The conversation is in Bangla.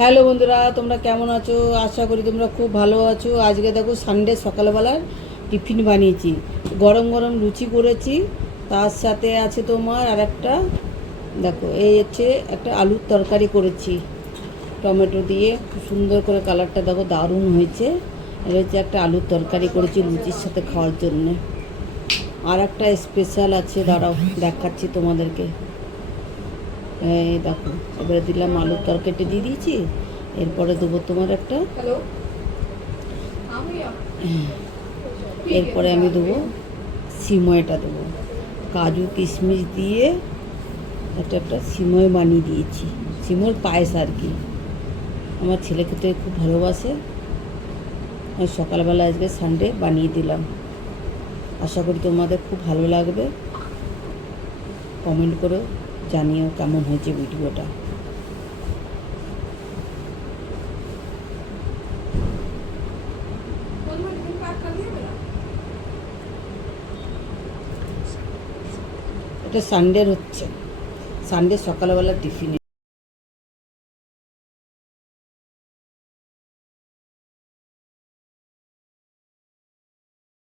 হ্যালো বন্ধুরা, তোমরা কেমন আছো? আশা করি তোমরা খুব ভালো আছো। আজকে দেখো সানডে সকালবেলার টিফিন বানিয়েছি। গরম গরম লুচি করেছি, তার সাথে আছে তোমার আর একটা, দেখো এই হচ্ছে একটা আলুর তরকারি করেছি টমেটো দিয়ে। খুব সুন্দর করে কালারটা দেখো, দারুণ হয়েছে। এটা হচ্ছে একটা আলুর তরকারি করেছি লুচির সাথে খাওয়ার জন্যে। আর একটা স্পেশাল আছে, দাঁড়াও দেখাচ্ছি তোমাদেরকে। এই দেখো, এবারে দিলাম আলুর তরকারিটা দিয়ে দিয়েছি। এরপরে দেবো তোমার একটা, এরপরে আমি দেবো সিময়টা দেবো, কাজু কিশমিশ দিয়ে একটা সিময় বানিয়ে দিয়েছি, সিমোর পায়েস আর কি। আমার ছেলে খেতে খুব ভালোবাসে, আমি সকালবেলা আজকে সানডে বানিয়ে দিলাম। আশা করি তোমাদের খুব ভালো লাগবে। কমেন্ট করে জানিও কেমন হয়েছে ভিডিওটা। এটা সানডের হচ্ছে, সানডে সকালবেলা টিফিনে।